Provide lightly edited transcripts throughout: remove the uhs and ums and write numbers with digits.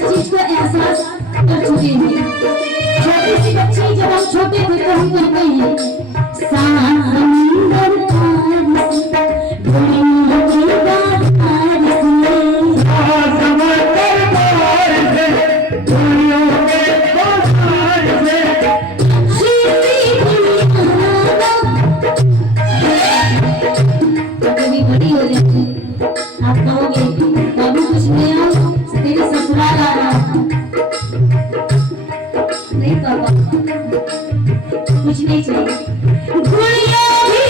इस चीज को एहसास कर चुके हैं। छोटी सी बच्ची जब हम छोटे थे तो हम कहते हैं समुंदर पार से दुनिया के बाहर से समुंदर पार से दुनिया के बाहर से कभी बड़ी हो जाती आप कहोगे बाबू कुछ नया तेरे ससुराल आ रहा नहीं पापा कुछ नहीं चाहिए गुड़िया भी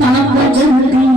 पापा जल्दी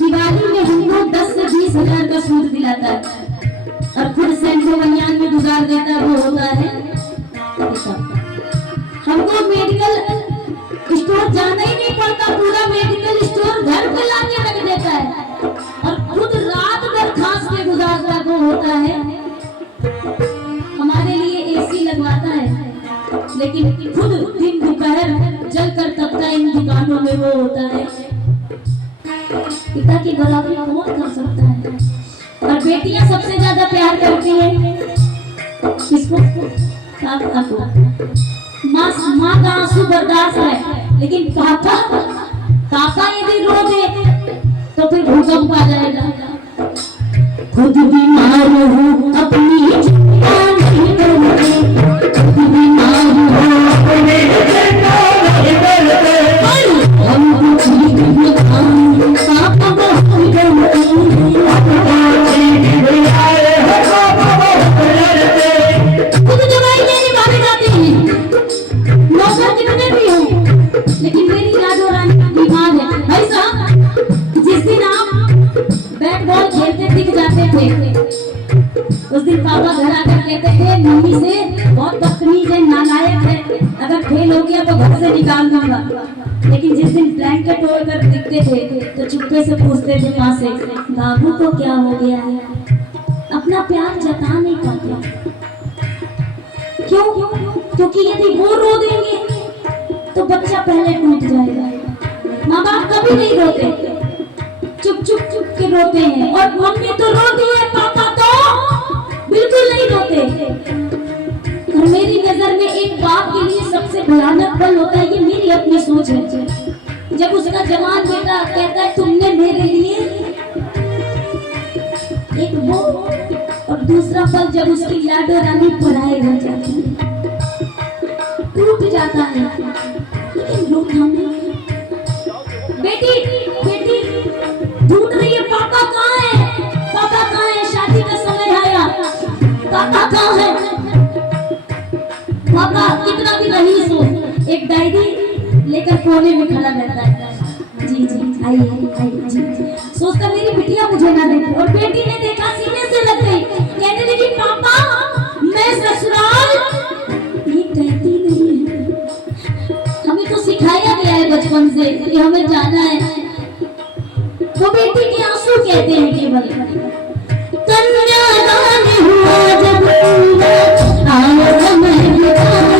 दिवाली में हमको 10 से 20 हजार का सूट दिलाता है और खुद सेंटो बनियान में गुजार देता है। वो होता है हमको मेडिकल स्टोर जाना ही नहीं पड़ता, पूरा मेडिकल स्टोर घर पे लाके रख देता है और खुद रात भर खांस के गुजारता है। वो होता है हमारे लिए एसी लगवाता है लेकिन खुद दिन दोपहर जल कर तपता इन दुकानों में। वो होता है पिता की बराबरी कौन कर सकता है। और बेटियां सबसे ज्यादा प्यार करती हैं किसको? पापा को। माँ का आंसू बर्दाश्त है लेकिन पापा यदि रो दे तो फिर भूकंप आ जाएगा। खुद बीमार हूँ अपनी चिंता नहीं करते, खुद बीमार हूँ अपनी चिंता नहीं करते, हम कुछ नहीं खाऊं पापा बहुत डरते हैं, खुद दवाई लेने भागे जाते हैं। नौकर कितने भी हो लेकिन मेरी लाडो रानी बीमार है। भाई साहब जिस दिन आप बैट बॉल खेलते दिख जाते थे उस दिन पापा घर आकर कहते थे मम्मी से बहुत बदतमीज है, नालायक है, अगर फेल हो गया तो घर से निकाल दूंगा। लेकिन जिस दिन ब्लैंकेट ओढ़कर दिखते थे तो चुपके से पूछते थे माँ से बाबू को क्या हो गया है। अपना प्यार जता नहीं पाते। क्यों? क्योंकि यदि वो रो देंगे तो बच्चा पहले टूट जाएगा। माँ बाप कभी नहीं रोते, चुप चुप चुप के रोते हैं। और मम्मी तो रोती है, पापा तो बिल्कुल नहीं रोते। और मेरी नजर में एक बाप के लिए सबसे भयानक पल होता है, ये मेरी अपनी सोच है, जब उसका जवान बेटा कहता है तुमने मेरे लिए एक वो, और दूसरा पल जब उसकी लाडो रानी पराए हो जाती है, टूट जाता है। लेकिन लोग बेटी बेटी ढूंढ रही है पापा कहाँ है, पापा कहाँ है, शादी का समय आया, पापा कहाँ है। पापा कितना भी रईस हो एक डायरी लेकर कोने में खड़ा रहता है। जी जी आइए जी। सोचता मेरी बिटिया मुझे ना देखे, और बेटी ने देखा सीने से लग गई, कहने लगी पापा मैं ससुराल। ये कहती नहीं है, हमें तो सिखाया गया है बचपन से कि हमें जाना है। वो बेटी के आंसू कहते हैं केवल। कन्यादान हुआ जब आया समय बिताया,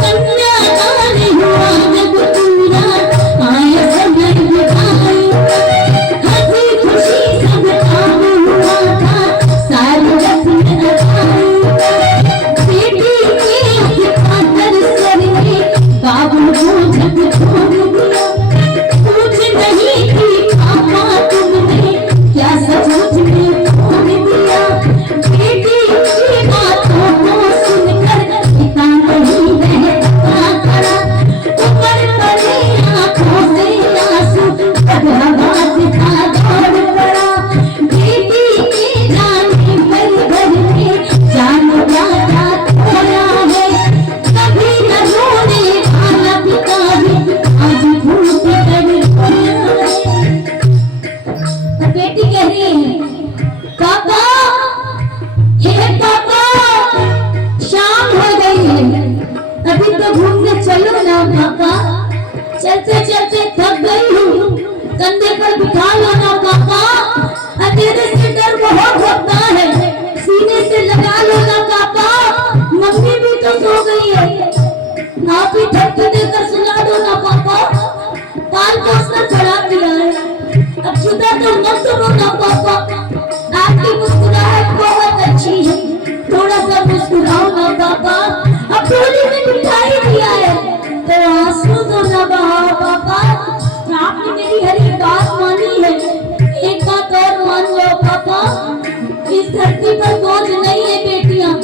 कन्यादान हुआ जब पूरा आया समय बिताया, हंसी खुशी सब काम हुआ था सारी रस्म अदाई, बेटी के खातर सर में बाबू को जब छोड़ दिया, पूछने तो मत रोना पापा, आपकी मुस्कुराहट बहुत अच्छी है, थोड़ा सा मुस्कुराओ ना पापा। अब टोली में मिठाई दिया है तो आंसू तो ना बहाओ पापा। आपने मेरी हर एक बात मानी है, एक बात और मान लो पापा, इस धरती पर मौज नहीं है बेटियां,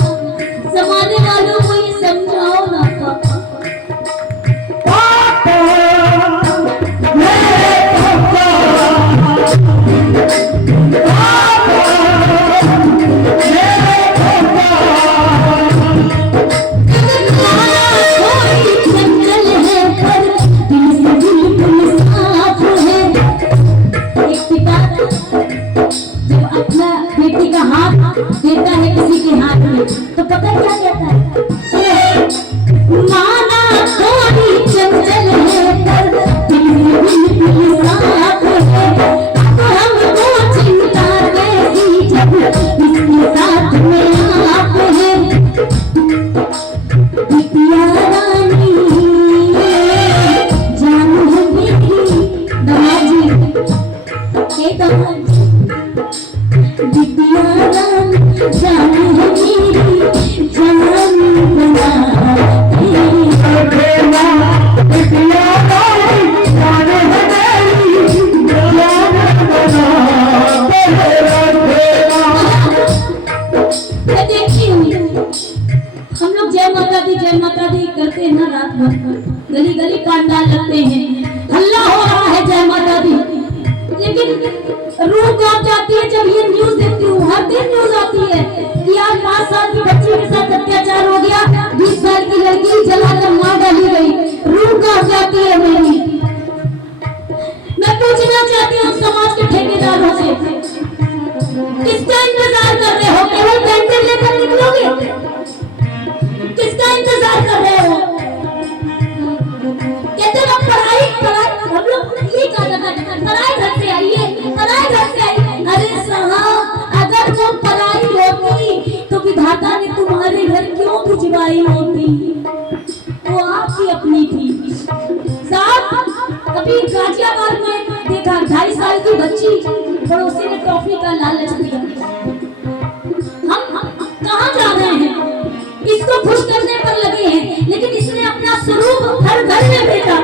जमाने वालों को ये समझाओ ना पापा। बेटी का हाथ देता है किसी के हाथ में तो पता क्या कहता है, माना थोड़ी चंचल है पर दिल बिल्कुल साफ है, अब हमको चिंता कैसी जब इसके साथ में आप है। बिटिया रानी जानू है मेरी दमाजी के दमाजी, बिटिया रानी जान है मेरी जान बना बिटिया रानी जान है मेरी जान बना। मैं देखती हूँ हम लोग जय माता दी करते हैं ना, रात भर गली गली पंडाल लगते हैं, हल्ला हो रहा है जय माता दी, लेकिन रूह कांप जाती है जब ये न्यूज देखती हूँ। हर दिन न्यूज आती है कि आज 5 साल की बच्ची के साथ अत्याचार हो गया, 20 साल की लड़की जलाकर मार डाली गई, रूह कांप जाती है मेरी। मैं पूछना चाहती हूँ समाज के ठेकेदारों से, किसका इंतजार कर रहे हो? केवल कैंटीन लेकर निकलोगे? किसका इंतजार कर रहे हो? कहते हैं पढ़ाई हम लोग ये कहा जाता है पढ़ाई घर से आइए, पढ़ाई घर से आइए। अरे साहब, अगर वो पढ़ाई होती तो विधाता ने तुम्हारे घर क्यों भिजवाई होती? वो आपकी अपनी थी साहब। अभी गाजियाबाद में देखा 2.5 साल की बच्ची, पड़ोसी ने टॉफी का लालच दिया। हम कहाँ जा रहे हैं? इसको खुश करने पर लगे हैं, लेकिन इसने अपना स्वरूप हर घर में भेजा।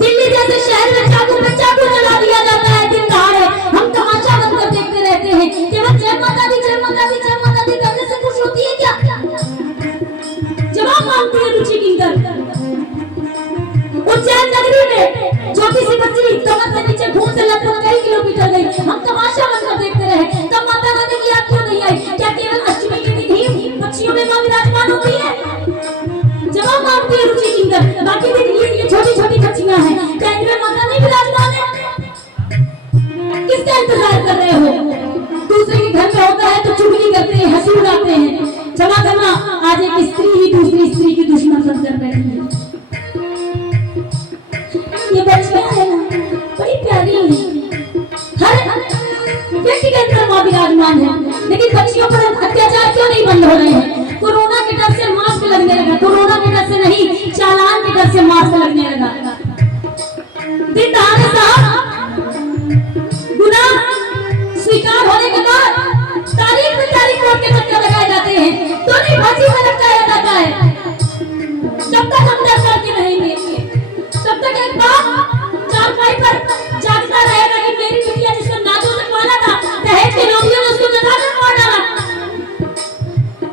दिल्ली जैसे शहर में चाकू पे चाकू चला दिया जाता है दिन दहाड़े, हम तमाशा बनकर देखते रहते हैं। केवल जय माता दी जय माता दी जय माता दी करने से खुश होती है क्या? जवाब मांगती है रुचि किंकर। उज्जैन नगरी में छोटी सी बच्ची कमर से नीचे खून से लथपथ कई किलोमीटर गई, हम तमाशा बनकर देखते रहे। तब माता रानी की याद क्यों नहीं आई? क्या केवल अष्टमी के दिन ही बच्चियों में मां विराजमान होती है? जवाब मांगती है रुचि किंकर। बाकी दिन ये छोटी छोटी बच्चियां हैं, क्या इनमें माता नहीं विराजमान है? किसका इंतजार कर रहे हो? दूसरे के घर में होता है तो चुगली करते हैं, हंसी उड़ाते हैं। क्षमा करना, आज एक स्त्री ही दूसरी स्त्री की दुश्मन बनकर बैठी है। ये बच्चियां है ना, बड़ी प्यारी है, हर व्यक्ति के अंदर मां विराजमान है, लेकिन बच्चियों पर अत्याचार क्यों नहीं बंद हो रहे हैं? कोरोना के डर से मास्क लगने लगा, कोरोना के डर से नहीं, चालान के डर से मास्क लगने लगा। दिन दहाड़े साहब गुनाह स्वीकार होने के बाद तारीख में तारीख कोर्ट के चक्कर लगाए जाते हैं, तो नहीं फांसी में लटकाया जाता है। कब तक हम डर करके रहेंगे? तब तक एक बाप चारपाई पर जागता रहेगा कि मेरी बिटिया जिसको नाजों से पाला था, दहेज के लोभियों ने उसको जलाकर मार डाला।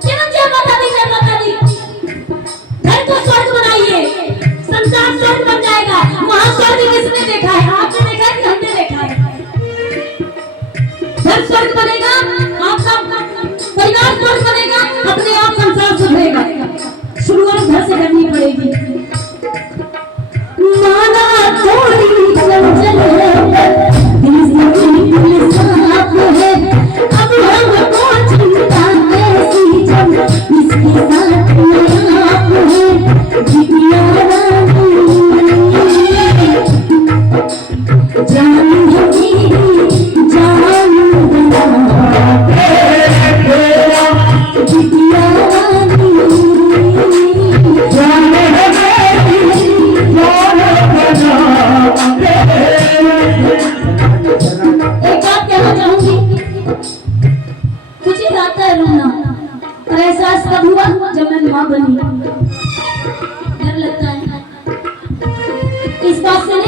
जय माता दी घर को स्वर्ग बनाइए, संसार स्वर्ग बन जाएगा। वहां स्वर्ग किसने देखा है? आपने देखा है कि हमने देखा है? घर स्वर्ग बनेगा, आपका परिवार स्वर्ग बनेगा, अपने आप संसार सुधरेगा। शुरुआत घर से करनी पड़ेगी। माना थोड़ी चंचल है, दिल से बिल्कुल साफ है, अब हमको चिंता कैसी जब इसके साथ में आप है। बिटिया रानी जान है मेरी जान बना, बिटिया रानी जान है आता है रोना, और एहसास तब हुआ जब मैं माँ बनी। डर लगता है इस बात से